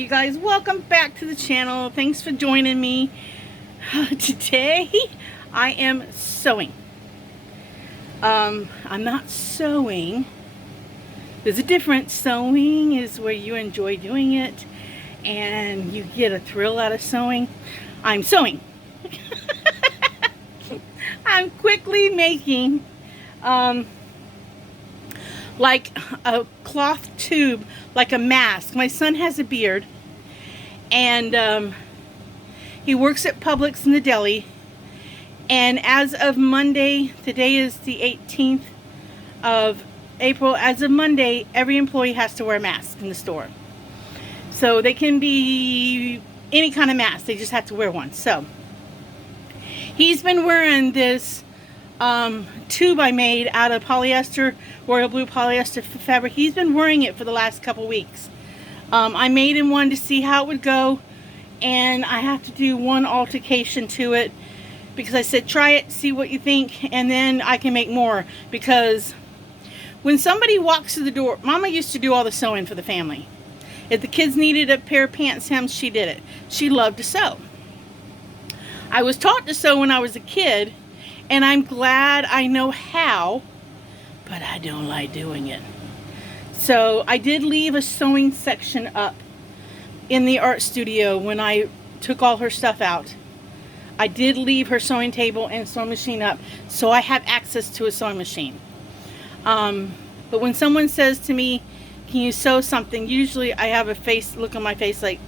you guys? Welcome back to the channel. Thanks for joining me. Today I am sewing. I'm not sewing. There's a difference. Sewing is where you enjoy doing it and you get a thrill out of sewing. I'm sewing. I'm quickly making like a cloth tube, like a mask. My son has a beard, and he works at Publix in the deli. And as of Monday, today is the 18th of April, as of Monday, every employee has to wear a mask in the store. So they can be any kind of mask, they just have to wear one. So he's been wearing this tube I made out of polyester, royal blue polyester fabric. He's been wearing it for the last couple weeks. I made him one to see how it would go, and I have to do one altercation to it because I said try it, see what you think, and then I can make more. Because when somebody walks through the door, Mama used to do all the sewing for the family. If the kids needed a pair of pants hems, she did it. She loved to sew. I was taught to sew when I was a kid, and I'm glad I know how, but I don't like doing it. So I did leave a sewing section up in the art studio when I took all her stuff out. I did leave her sewing table and sewing machine up, so I have access to a sewing machine. But when someone says to me, can you sew something? Usually I have a look on my face like,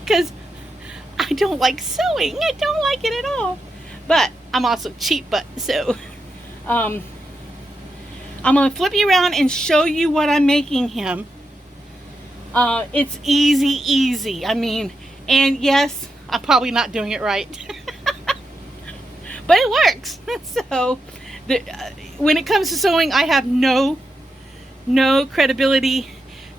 because I don't like sewing. I don't like it at all. But I'm also cheap, so I'm going to flip you around and show you what I'm making him. It's easy. I mean, and yes, I'm probably not doing it right. But it works. So when it comes to sewing, I have no credibility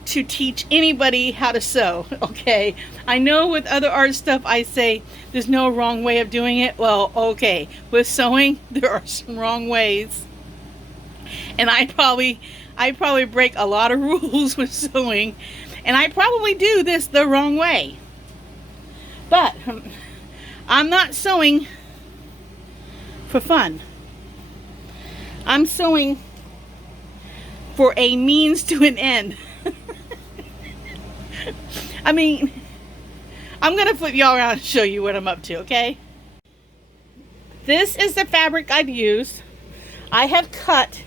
to teach anybody how to sew. Okay, I know with other art stuff I say there's no wrong way of doing it. Well, okay, with sewing there are some wrong ways, and I probably break a lot of rules with sewing, and I probably do this the wrong way. But I'm not sewing for fun. I'm sewing for a means to an end. I mean, I'm going to flip y'all around and show you what I'm up to, okay? This is the fabric I've used. I have cut.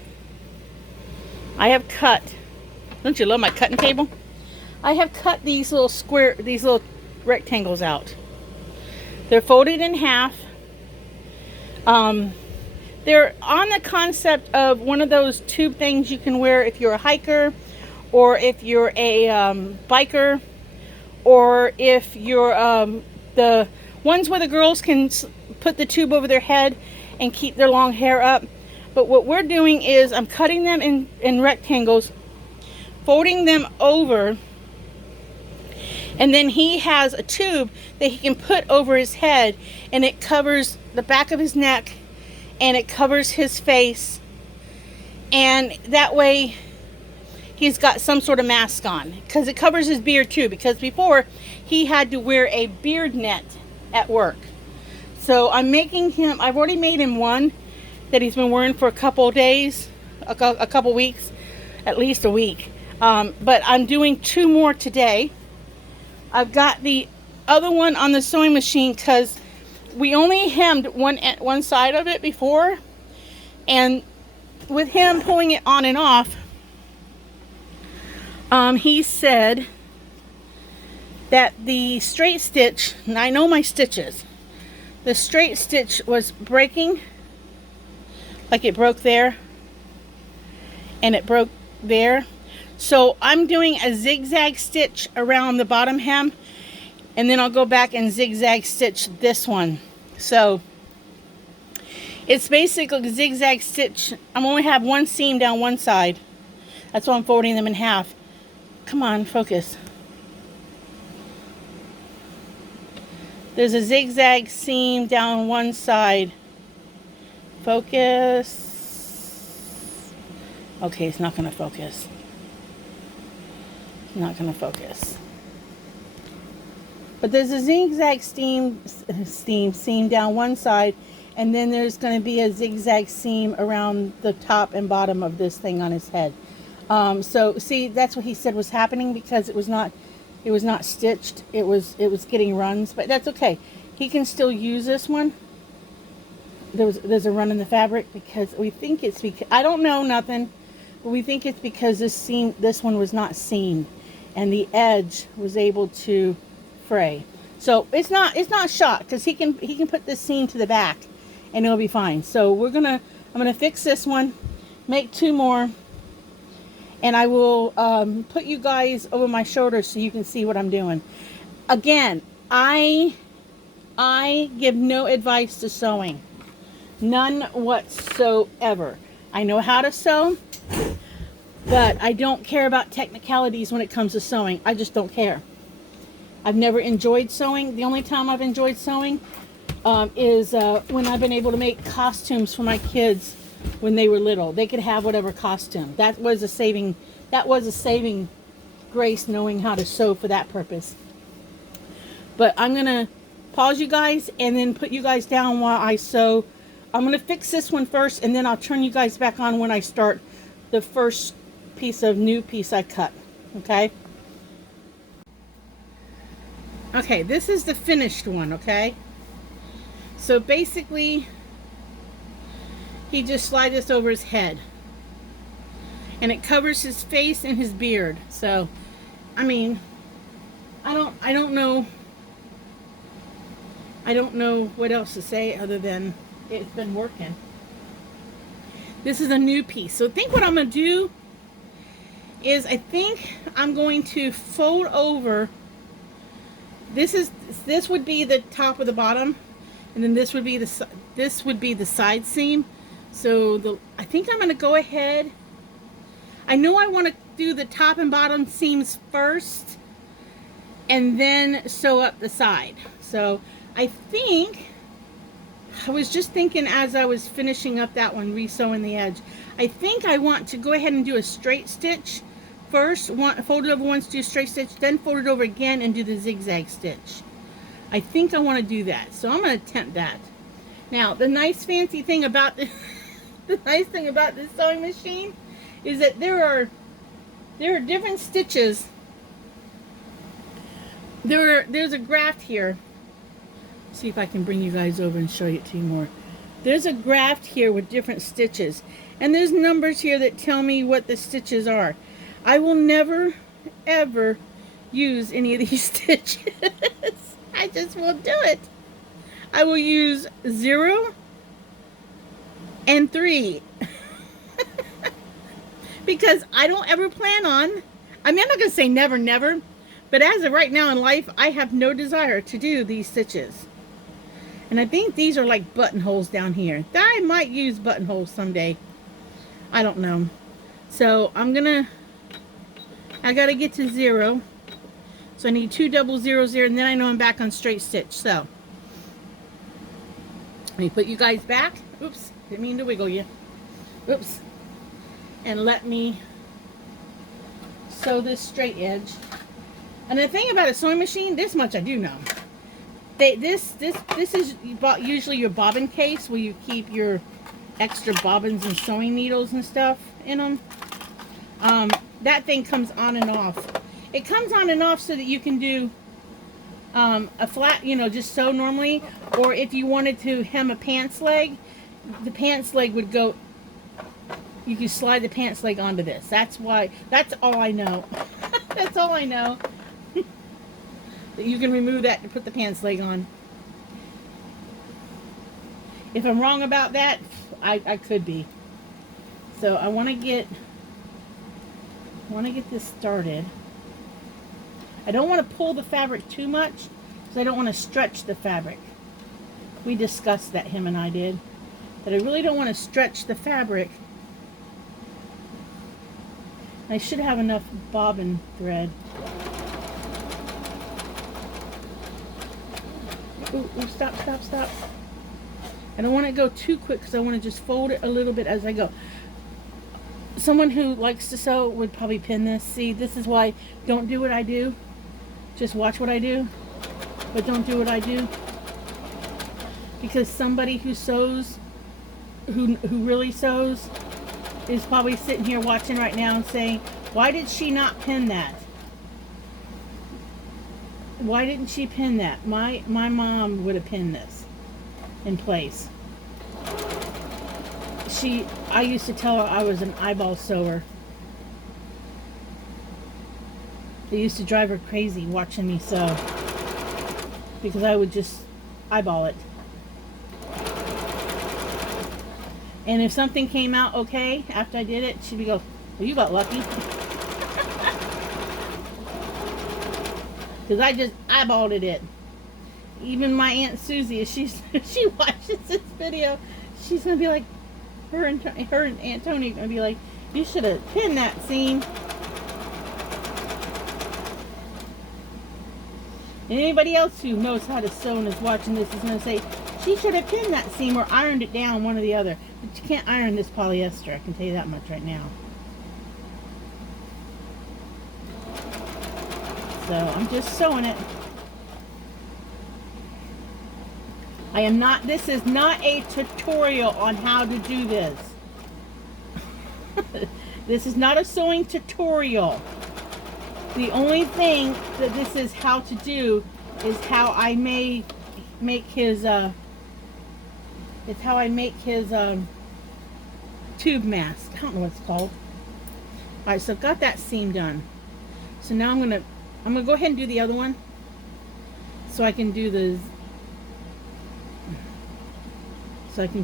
Don't you love my cutting table? I have cut these little rectangles out. They're folded in half. They're on the concept of one of those tube things you can wear if you're a hiker, or if you're a biker, or if you're the ones where the girls can put the tube over their head and keep their long hair up. But what we're doing is I'm cutting them in rectangles, folding them over, and then he has a tube that he can put over his head, and it covers the back of his neck and it covers his face, and that way he's got some sort of mask on, because it covers his beard too, because before he had to wear a beard net at work. So I'm making him, I've already made him one that he's been wearing for a couple of days, a couple weeks, at least a week. But I'm doing two more today. I've got the other one on the sewing machine because we only hemmed one side of it before, and with him pulling it on and off, he said that the straight stitch, and I know my stitches, the straight stitch was breaking, like it broke there and it broke there. So I'm doing a zigzag stitch around the bottom hem, and then I'll go back and zigzag stitch this one. So it's basically a zigzag stitch. I'm only have one seam down one side. That's why I'm folding them in half. Come on, focus. There's a zigzag seam down one side. Focus. Okay, it's not going to focus. Not going to focus. But there's a zigzag seam down one side, and then there's going to be a zigzag seam around the top and bottom of this thing on his head. So see, that's what he said was happening, because it was not stitched. It was getting runs, but that's okay. He can still use this one. There's a run in the fabric, because we think it's because, I don't know nothing, but we think it's because this one was not seamed, and the edge was able to fray. So it's not shot, because he can put this seam to the back and it'll be fine. So I'm gonna fix this one, make 2 more, and I will put you guys over my shoulder so you can see what I'm doing. Again, I give no advice to sewing. None whatsoever. I know how to sew, but I don't care about technicalities when it comes to sewing. I just don't care. I've never enjoyed sewing. The only time I've enjoyed sewing is when I've been able to make costumes for my kids when they were little. They could have whatever costume. That was a saving grace, knowing how to sew for that purpose. But I'm gonna pause you guys and then put you guys down while I sew. I'm gonna fix this one first, and then I'll turn you guys back on when I start the first new piece I cut. Okay? Okay, this is the finished one, okay? So basically, he just slides this over his head, and it covers his face and his beard. So, I mean, I don't know what else to say other than it's been working. This is a new piece. So I think what I'm going to do is, I think I'm going to fold over. This would be the top of the bottom, and then this would be the side seam. So I think I'm going to go ahead. I know I want to do the top and bottom seams first, and then sew up the side. So I think I was just thinking, as I was finishing up that one, re-sewing the edge, I think I want to go ahead and do a straight stitch first. Fold it over once, do a straight stitch, then fold it over again and do the zigzag stitch. I think I want to do that, so I'm going to attempt that. Now, the nice fancy thing about this, the nice thing about this sewing machine is that there are different stitches. There's a graft here. See if I can bring you guys over and show it to you more. There's a graft here with different stitches, and there's numbers here that tell me what the stitches are. I will never ever use any of these stitches. I just won't do it. I will use 0 and 3 because I don't ever plan on, I mean, I'm not going to say never, never, but as of right now in life, I have no desire to do these stitches. And I think these are like buttonholes down here. I might use buttonholes someday. I don't know. So I got to get to 0. So I need 2 double zeros here, and then I know I'm back on straight stitch. So let me put you guys back. Oops, didn't mean to wiggle you. Oops. And let me sew this straight edge. And the thing about a sewing machine, this much I do know. This is usually your bobbin case where you keep your extra bobbins and sewing needles and stuff in them. That thing comes on and off. It comes on and off so that you can do a flat, just sew normally. Or if you wanted to hem a pants leg, the pants leg would go, you can slide the pants leg onto this. That's all I know. That's all I know. That you can remove that to put the pants leg on. If I'm wrong about that, I could be. So I want to get this started. I don't want to pull the fabric too much because I don't want to stretch the fabric. We discussed that, him and I did. That I really don't want to stretch the fabric. I should have enough bobbin thread. Ooh, stop. I don't want to go too quick because I want to just fold it a little bit as I go. someone who likes to sew would probably pin this. See, this is why don't do what I do. Just watch what I do, but don't do what I do. Because somebody who sews, who really sews, is probably sitting here watching right now and saying, why did she not pin that? Why didn't she pin that? My mom would have pinned this in place. I used to tell her I was an eyeball sewer. It used to drive her crazy watching me sew, because I would just eyeball it. And if something came out okay after I did it, she'd be go, well, you got lucky. Because I just eyeballed it. Even my Aunt Susie, if she watches this video, she's going to be like, her and Aunt Tony are going to be like, you should have pinned that seam. And anybody else who knows how to sew and is watching this is going to say, she should have pinned that seam or ironed it down, one or the other. But you can't iron this polyester, I can tell you that much right now. So I'm just sewing it. This is not a tutorial on how to do this. This is not a sewing tutorial. The only thing that this is how to do is how I make his tube mask. I don't know what it's called. Alright, so I've got that seam done. So now I'm gonna go ahead and do the other one, so I can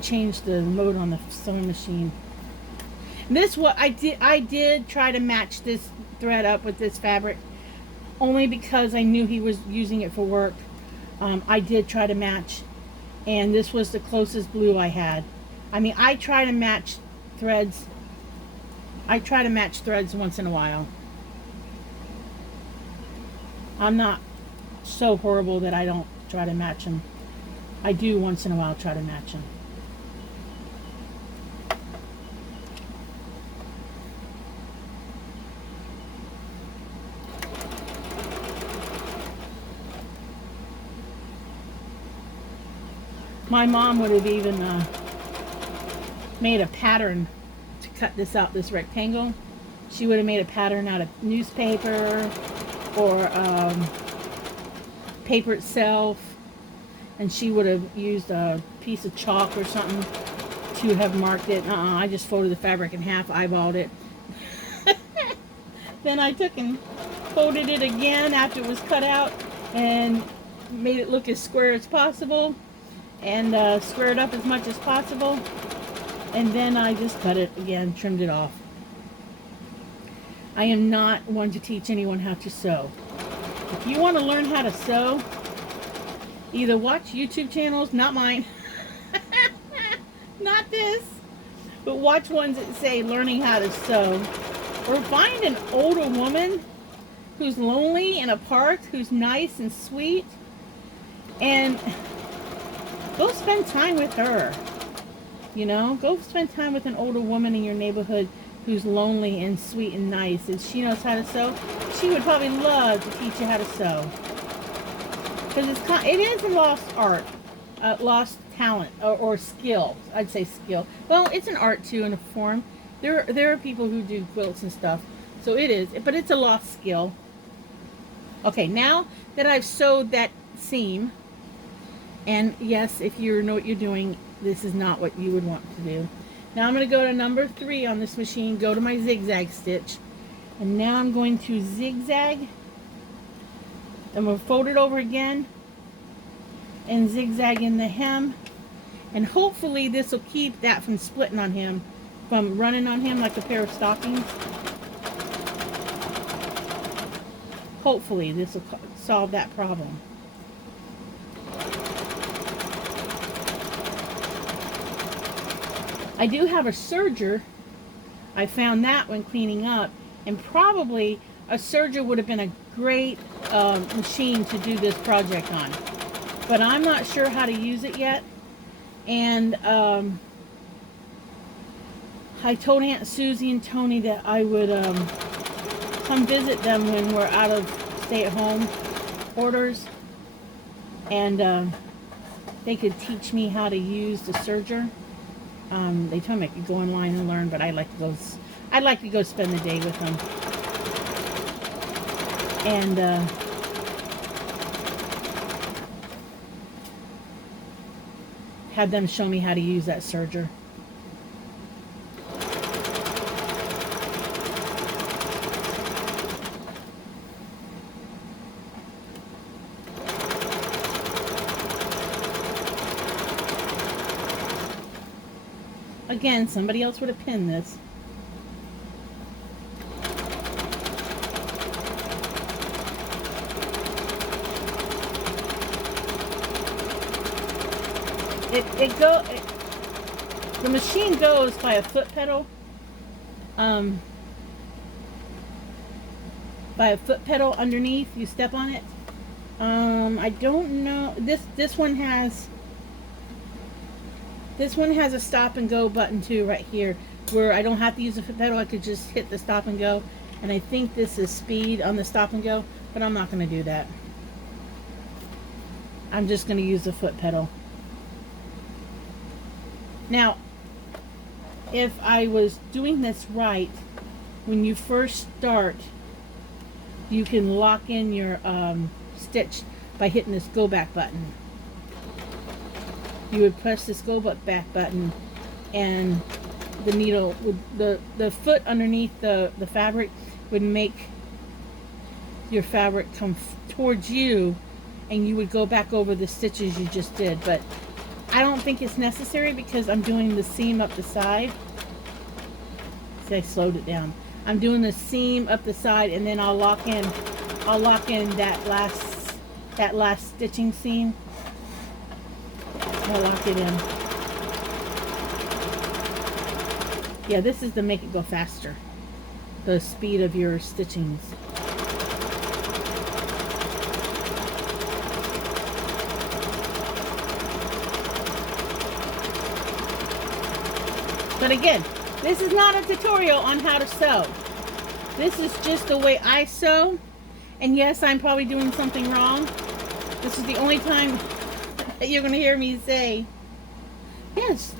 change the mode on the sewing machine. And this what I did try to match this thread up with this fabric, only because I knew he was using it for work. I did try to match, and this was the closest blue I had. I mean, I try to match threads. I try to match threads once in a while. I'm not so horrible that I don't try to match them. I do once in a while try to match them. My mom would have even made a pattern to cut this out, this rectangle. She would have made a pattern out of newspaper or paper itself, and she would have used a piece of chalk or something to have marked it. I just folded the fabric in half, eyeballed it. Then I took and folded it again after it was cut out and made it look as square as possible, and squared up as much as possible, and then I just cut it again, trimmed it off. I am not one to teach anyone how to sew. If you want to learn how to sew, either watch YouTube channels, not mine, not this, but watch ones that say learning how to sew, or find an older woman who's lonely in a park, who's nice and sweet, and go spend time with her. You know, go spend time with an older woman in your neighborhood who's lonely and sweet and nice, and she knows how to sew. She would probably love to teach you how to sew, because it is a lost art, lost talent, or skill. I'd say skill. Well, it's an art too, in a form. There are people who do quilts and stuff, so it is, but it's a lost skill. Okay, now that I've sewed that seam, and yes, if you know what you're doing, this is not what you would want to do. Now I'm going to go to number 3 on this machine, go to my zigzag stitch, and now I'm going to zigzag. I'm going to fold it over again and zigzag in the hem, and hopefully this will keep that from splitting on him, from running on him like a pair of stockings. Hopefully this will solve that problem. I do have a serger. I found that when cleaning up, and probably a serger would have been a great machine to do this project on, but I'm not sure how to use it yet, and I told Aunt Susie and Tony that I would come visit them when we're out of stay-at-home orders, and they could teach me how to use the serger. They told me I could go online and learn, but I'd like to go spend the day with them. And have them show me how to use that serger. Again, somebody else would have pinned this. The machine goes by a foot pedal. By a foot pedal underneath. You step on it. I don't know. This one has a stop and go button too right here, where I don't have to use a foot pedal. I could just hit the stop and go. And I think this is speed on the stop and go, but I'm not going to do that. I'm just going to use the foot pedal. Now, if I was doing this right, when you first start, you can lock in your stitch by hitting this go back button. You would press this go back button, and the needle would, the foot underneath the fabric would make your fabric come towards you, and you would go back over the stitches you just did. But I don't think it's necessary because I'm doing the seam up the side. See, I slowed it down. I'm doing the seam up the side, and then I'll lock in that last stitching seam. I'll lock it in. Yeah, this is to make it go faster. The speed of your stitchings. But again, this is not a tutorial on how to sew. This is just the way I sew. And yes, I'm probably doing something wrong. This is the only time that you're going to hear me say, yes,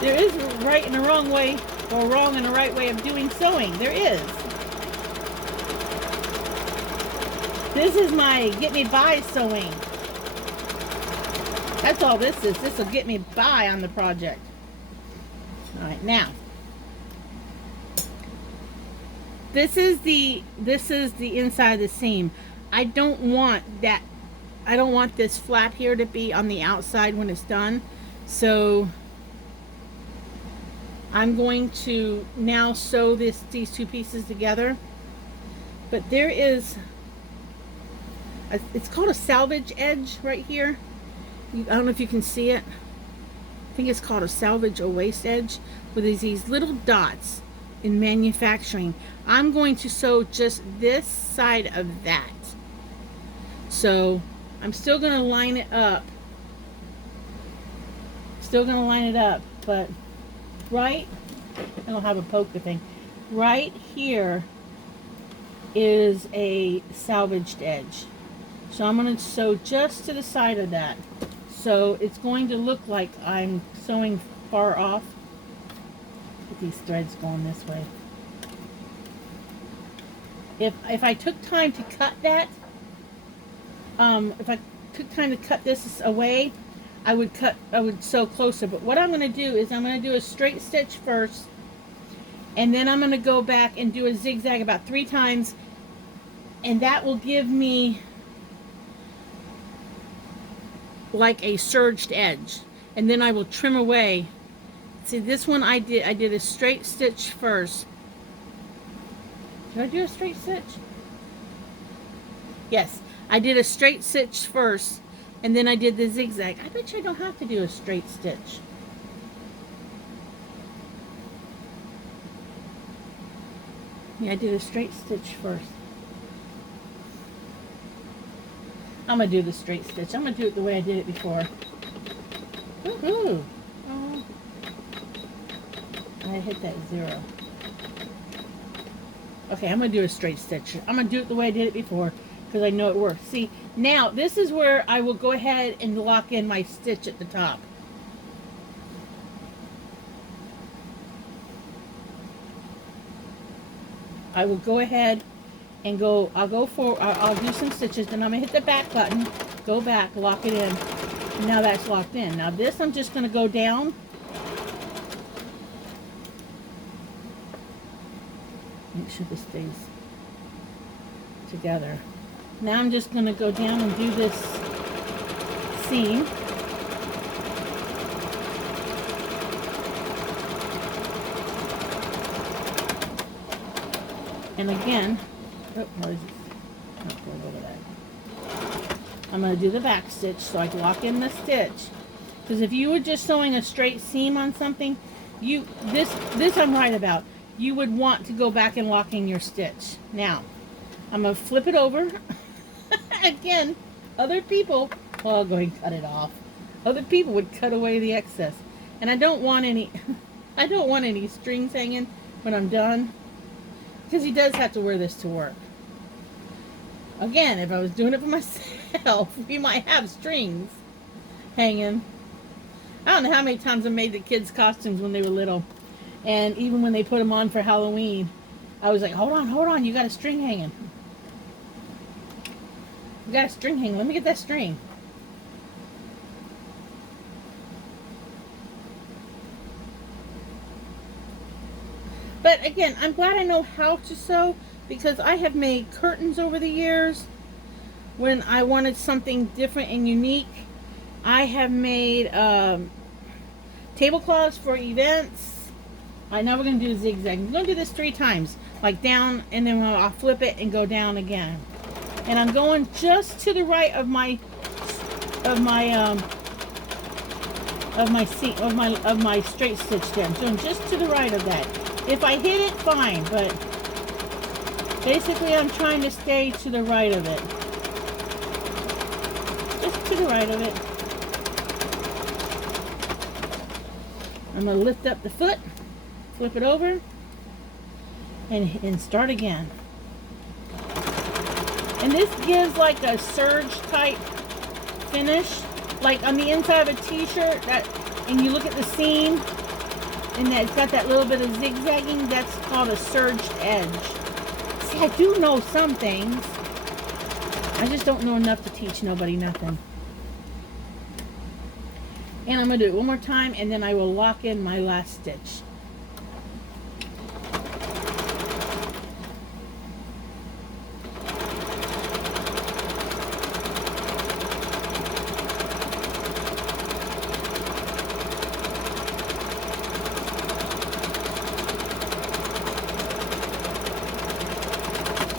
there is a right and a wrong way, or a wrong and a right way of doing sewing. There is. This is my get me by sewing. That's all this is. This will get me by on the project. Alright, now this is the inside of the seam. I don't want this flat here to be on the outside when it's done. So I'm going to now sew these two pieces together. But there is it's called a salvage edge right here. I don't know if you can see it. I think it's called a salvage or waste edge, with these little dots in manufacturing. I'm going to sew just this side of that. So I'm still going to line it up. But right, I don't have a poker thing. Right here is a salvaged edge. So I'm going to sew just to the side of that. So it's going to look like I'm sewing far off. Get these threads going this way. If I took time to cut that, if I took time to cut this away, I would sew closer. But what I'm going to do is I'm going to do a straight stitch first, and then I'm going to go back and do a zigzag about 3 times, and that will give me like a serged edge, and then I will trim away. See, this one I did a straight stitch first. Did I do a straight stitch? Yes, I did a straight stitch first, and then I did the zigzag. I bet you I don't have to do a straight stitch. Yeah, I did a straight stitch first. I'm going to do the straight stitch. I'm going to do it the way I did it before. Woohoo! Oh. I hit that 0. Okay, I'm going to do a straight stitch. I'm going to do it the way I did it before because I know it works. See, now this is where I will go ahead and lock in my stitch at the top. I will go ahead and go, I'll do some stitches, then I'm going to hit the back button, go back, lock it in. And now that's locked in. Now this I'm just going to go down. Make sure this stays together. Now I'm just going to go down and do this seam. And again, I'm going to do the back stitch so I can lock in the stitch. Because if you were just sewing a straight seam on something, this I'm right about. You would want to go back and lock in your stitch. Now, I'm going to flip it over. Again, other people, well, I'll go ahead and cut it off. Other people would cut away the excess. And I don't want any, I don't want any strings hanging when I'm done. Because he does have to wear this to work. Again, if I was doing it for myself, we might have strings hanging. I don't know how many times I made the kids' costumes when they were little. And even when they put them on for Halloween, I was like, hold on, you got a string hanging. You got a string hanging. Let me get that string. But again, I'm glad I know how to sew because I have made curtains over the years when I wanted something different and unique. I have made tablecloths for events. I know we're going to do a zigzag. I'm going to do this 3 times. Like down, and then I'll flip it and go down again. And I'm going just to the right of my straight stitch there. I'm doing just to the right of that. If I hit it, fine, but basically I'm trying to stay to the right of it. Just to the right of it. I'm going to lift up the foot, flip it over, and start again. And this gives like a serge type finish, like on the inside of a t-shirt, that, and you look at the seam, and that it's got that little bit of zigzagging, that's called a serged edge. See, I do know some things. I just don't know enough to teach nobody nothing. And I'm going to do it one more time, and then I will lock in my last stitch.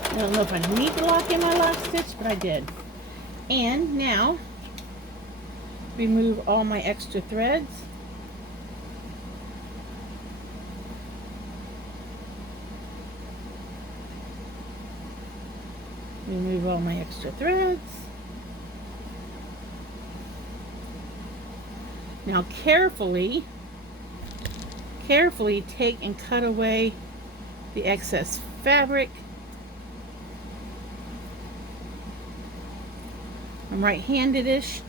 I don't know if I need to lock in my last stitch, but I did. And now, remove all my extra threads. Remove all my extra threads. Now carefully take and cut away the excess fabric. I'm right-handed-ish,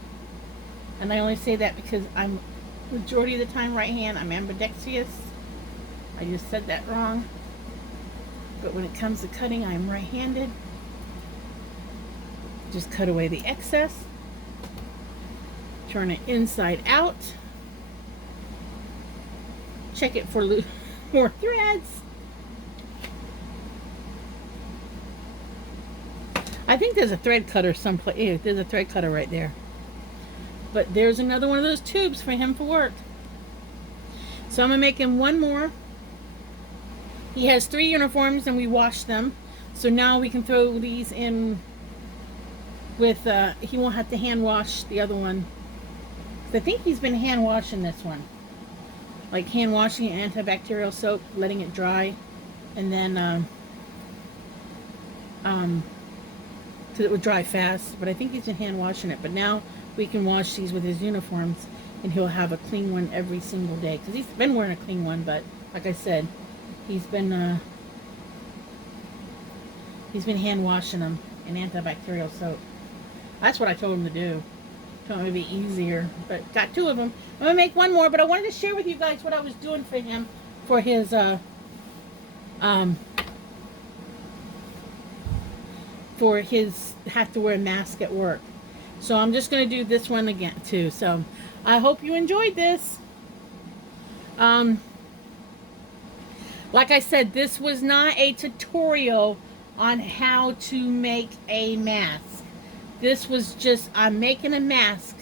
and I only say that because I'm majority of the time right hand. I'm ambidextrous. I just said that wrong. But when it comes to cutting, I'm right-handed. Just cut away the excess. Turn it inside out. Check it for more threads. I think there's a thread cutter someplace. Yeah, there's a thread cutter right there. But there's another one of those tubes for him for work. So I'm going to make him one more. He has 3 uniforms and we washed them. So now we can throw these in with, he won't have to hand wash the other one. I think he's been hand washing this one. Like hand washing antibacterial soap, letting it dry. And then, so it would dry fast, but I think he's been hand washing it. But now we can wash these with his uniforms, and he'll have a clean one every single day. Because he's been wearing a clean one, but Like I said, he's been hand washing them in antibacterial soap. That's what I told him to do. Told him it'd be easier, but got 2 of them. I'm gonna make 1 more, but I wanted to share with you guys what I was doing for him for his um have to wear a mask at work. So I'm just gonna do this one again too. So I hope you enjoyed this. Like I said, this was not a tutorial on how to make a mask. This was just, I'm making a mask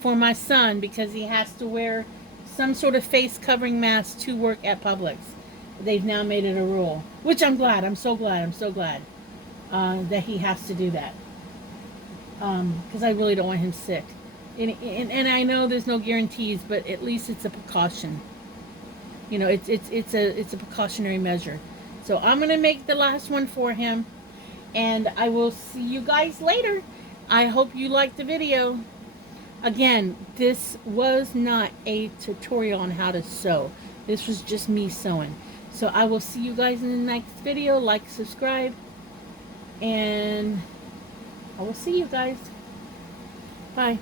for my son because he has to wear some sort of face covering mask to work at Publix. They've now made it a rule, which I'm glad. I'm so glad that he has to do that. Because I really don't want him sick. And I know there's no guarantees, but at least it's a precaution. You know, it's a precautionary measure. So I'm gonna make the last one for him, and I will see you guys later. I hope you liked the video. Again, this was not a tutorial on how to sew. This was just me sewing. So I will see you guys in the next video. Like, subscribe, and I will see you guys. Bye.